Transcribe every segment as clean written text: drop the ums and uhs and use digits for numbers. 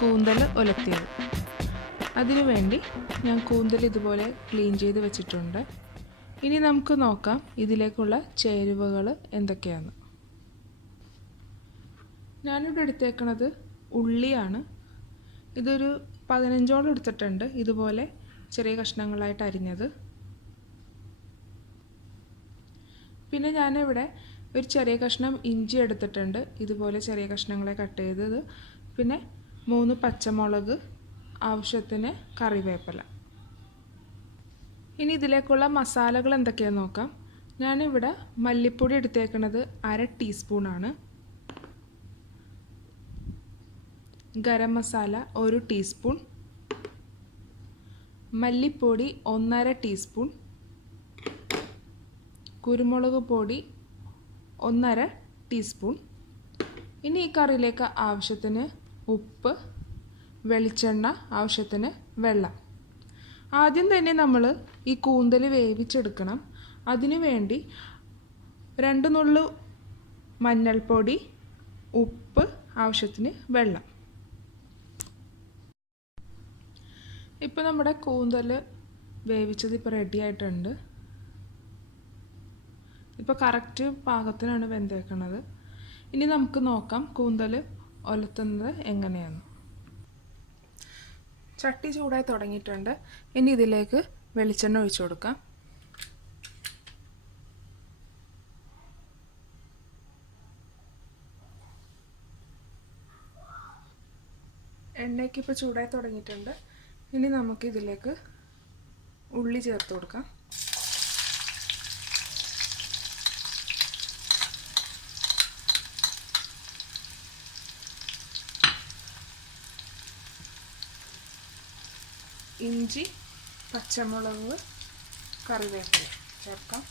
കൂന്തൽ ഉലർത്തിയത്. അതിനുവേണ്ടി ഞാൻ കൂന്തൽ ഇതുപോലെ ക്ലീൻ ചെയ്ത് വെച്ചിട്ടുണ്ട്. ഇനി നമുക്ക് നോക്കാം ഇതിലേക്കുള്ള ചേരുവകൾ എന്തൊക്കെയാണ്. ഞാനിവിടെ എടുത്തേക്കണത് ഉള്ളിയാണ്. ഇതൊരു 15ഓളം എടുത്തിട്ടുണ്ട്, ഇതുപോലെ ചെറിയ കഷ്ണങ്ങളായിട്ട് അരിഞ്ഞത്. പിന്നെ ഞാനിവിടെ ഒരു ചെറിയ കഷ്ണം ഇഞ്ചി എടുത്തിട്ടുണ്ട്, ഇതുപോലെ ചെറിയ കഷ്ണങ്ങളെ കട്ട് ചെയ്തത്. പിന്നെ 3 പച്ചമുളക്, ആവശ്യത്തിന് കറിവേപ്പില. ഇനി ഇതിലേക്കുള്ള മസാലകൾ എന്തൊക്കെയാണെന്ന് നോക്കാം. ഞാനിവിടെ മല്ലിപ്പൊടി എടുത്തേക്കുന്നത് 1/2 ടീസ്പൂണാണ്. ഗരം മസാല 1 ടീസ്പൂൺ, മല്ലിപ്പൊടി 1/2 ടീസ്പൂൺ, കുരുമുളക് പൊടി 1/2 ടീസ്പൂൺ. ഇനി ഈ കറിയിലേക്ക് ആവശ്യത്തിന് ഉപ്പ്, വെളിച്ചെണ്ണ, ആവശ്യത്തിന് വെള്ളം. ആദ്യം തന്നെ നമ്മൾ ഈ കൂന്തൽ വേവിച്ചെടുക്കണം. അതിനു വേണ്ടി 2 നുള്ളു മഞ്ഞൾപ്പൊടി, ഉപ്പ്, ആവശ്യത്തിന് വെള്ളം. ഇപ്പോൾ നമ്മുടെ കൂന്തൽ വേവിച്ചത് ഇപ്പോൾ റെഡി ആയിട്ടുണ്ട്. ഇപ്പോൾ കറക്റ്റ് പാകത്തിനാണ് വെന്തേക്കണത്. ഇനി നമുക്ക് നോക്കാം കൂന്തൽ ഉലർത്തുന്നത് എങ്ങനെയാണ്. ചട്ടി ചൂടായി തുടങ്ങിയിട്ടുണ്ട്. ഇനി ഇതിലേക്ക് വെളിച്ചെണ്ണ ഒഴിച്ചു കൊടുക്കാം. എണ്ണയ്ക്ക് ഇപ്പോൾ ചൂടായി തുടങ്ങിയിട്ടുണ്ട്. ഇനി നമുക്ക് ഇതിലേക്ക് ഉള്ളി ചേർത്ത് കൊടുക്കാം. ഇഞ്ചി, പച്ചമുളക്, കറിവേപ്പില ചേർക്കാം.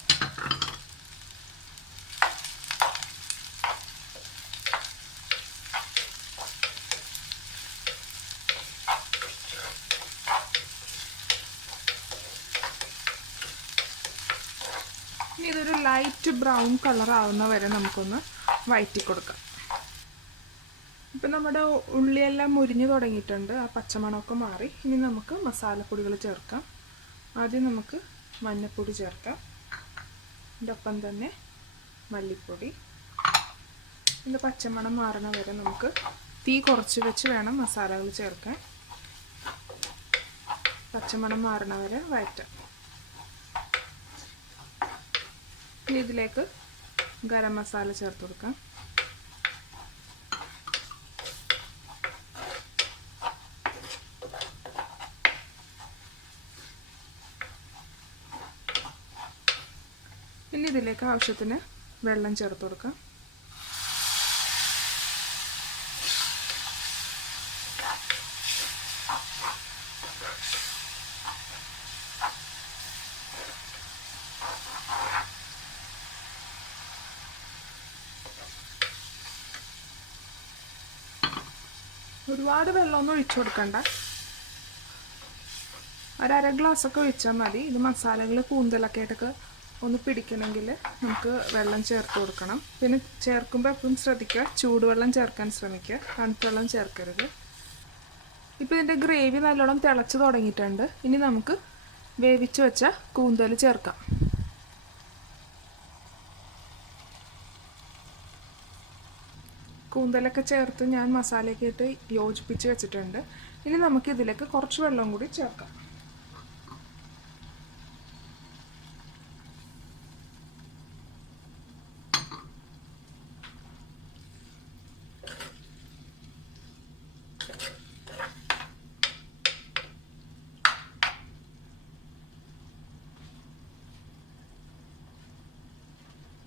ഇനി ഇതൊരു ലൈറ്റ് ബ്രൗൺ കളർ ആവുന്ന വരെ നമുക്കൊന്ന് വഴറ്റി കൊടുക്കാം. ഇപ്പം നമ്മുടെ ഉള്ളിയെല്ലാം മുരിഞ്ഞു തുടങ്ങിയിട്ടുണ്ട്, ആ പച്ചമണമൊക്കെ മാറി. ഇനി നമുക്ക് മസാലപ്പൊടികൾ ചേർക്കാം. ആദ്യം നമുക്ക് മഞ്ഞൾപ്പൊടി ചേർക്കാം, ഇതൊപ്പം തന്നെ മല്ലിപ്പൊടി. ഇതിൻ്റെ പച്ചമണം മാറണ വരെ നമുക്ക് തീ കുറച്ച് വെച്ച് വേണം മസാലകൾ ചേർക്കാൻ. പച്ചമണം മാറണ വരെ വഴറ്റാം. ഇനി ഇതിലേക്ക് ഗരം മസാല ചേർത്ത് കൊടുക്കാം. ഇനി ഇതിലേക്ക് ആവശ്യത്തിന് വെള്ളം ചേർത്ത് കൊടുക്കാം. ഒരുപാട് വെള്ളമൊന്നും ഒഴിച്ചു കൊടുക്കണ്ട, 1/2 ഗ്ലാസ്സൊക്കെ ഒഴിച്ചാൽ മതി. ഇത് മസാലകൾ കൂന്തലൊക്കെ ആയിട്ടൊക്കെ ഒന്ന് പിടിക്കണമെങ്കിൽ നമുക്ക് വെള്ളം ചേർത്ത് കൊടുക്കണം. പിന്നെ ചേർക്കുമ്പോൾ എപ്പോഴും ശ്രദ്ധിക്കുക, ചൂടുവെള്ളം ചേർക്കാൻ ശ്രമിക്കുക, തണുത്ത ചേർക്കരുത്. ഇപ്പോൾ ഇതിൻ്റെ ഗ്രേവി നല്ലോണം തിളച്ച് തുടങ്ങിയിട്ടുണ്ട്. ഇനി നമുക്ക് വേവിച്ച് വെച്ച കൂന്തൽ ചേർക്കാം. കൂന്തലൊക്കെ ചേർത്ത് ഞാൻ മസാലയൊക്കെ ഇട്ട് യോജിപ്പിച്ച് വെച്ചിട്ടുണ്ട്. ഇനി നമുക്ക് ഇതിലേക്ക് കുറച്ച് വെള്ളം കൂടി ചേർക്കാം.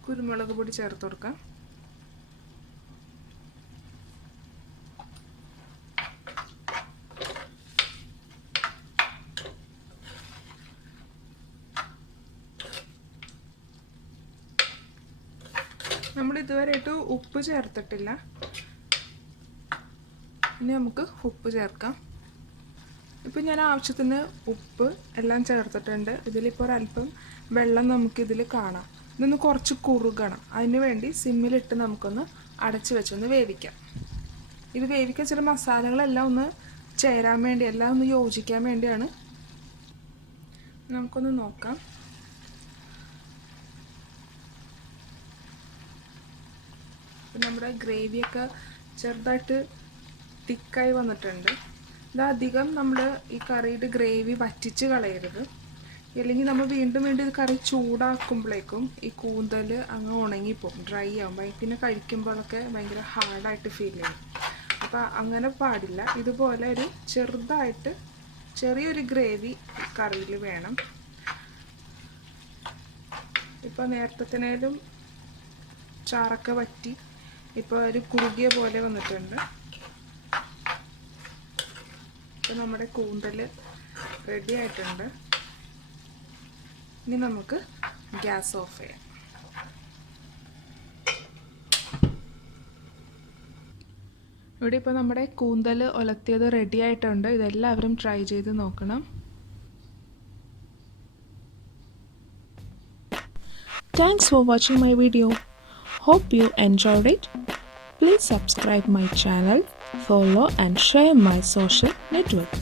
കുരുമുളക് പൊടി ചേർത്ത് കൊടുക്കാം. നമ്മൾ ഇതുവരെയായിട്ട് ഉപ്പ് ചേർത്തിട്ടില്ല. ഇനി നമുക്ക് ഉപ്പ് ചേർക്കാം. ഇപ്പോൾ ഞാൻ ആവശ്യത്തിന് ഉപ്പ് എല്ലാം ചേർത്തിട്ടുണ്ട്. ഇതിലിപ്പോൾ ഒരല്പം വെള്ളം നമുക്കിതിൽ കാണാം. ഇതൊന്ന് കുറച്ച് കുറുകണം. അതിന് വേണ്ടി സിമ്മിലിട്ട് നമുക്കൊന്ന് അടച്ച് വെച്ചൊന്ന് വേവിക്കാം. ഇത് വേവിക്കാൻ ചില മസാലകളെല്ലാം ഒന്ന് ചേരാൻ വേണ്ടി, എല്ലാം ഒന്ന് യോജിക്കാൻ വേണ്ടിയാണ്. നമുക്കൊന്ന് നോക്കാം. നമ്മുടെ ഗ്രേവിയൊക്കെ ചെറുതായിട്ട് തിക്കായി വന്നിട്ടുണ്ട്. ഇതധികം നമ്മൾ ഈ കറിയുടെ ഗ്രേവി വറ്റിച്ച് കളയരുത്, അല്ലെങ്കിൽ നമ്മൾ വീണ്ടും വീണ്ടും ഇത് കറി ചൂടാക്കുമ്പോഴേക്കും ഈ കൂന്തൽ അങ്ങ് ഉണങ്ങിപ്പോകും, ഡ്രൈ ആകും. പിന്നെ കഴിക്കുമ്പോഴൊക്കെ ഭയങ്കര ഹാർഡായിട്ട് ഫീൽ ചെയ്യും. അപ്പോൾ അങ്ങനെ പാടില്ല. ഇതുപോലെ ഒരു ചെറിയൊരു ഗ്രേവി കറിയിൽ വേണം. ഇപ്പോൾ നേരത്തേതിനേലും ചാറൊക്കെ വറ്റി ഇപ്പോൾ ഒരു കുറുകിയ പോലെ വന്നിട്ടുണ്ട്. ഇപ്പോൾ നമ്മുടെ കൂന്തൽ റെഡി ആയിട്ടുണ്ട്. ഇനി നമുക്ക് ഗ്യാസ് ഓഫ് ചെയ്യാം. ഇവിടെ ഇപ്പോൾ നമ്മുടെ കൂന്തൽ ഉലർത്തിയത് റെഡി ആയിട്ടുണ്ട്. ഇതെല്ലാവരും ട്രൈ ചെയ്ത് നോക്കണം. Thanks for watching my video. Hope you enjoyed it. Please subscribe my channel, follow and share my social network.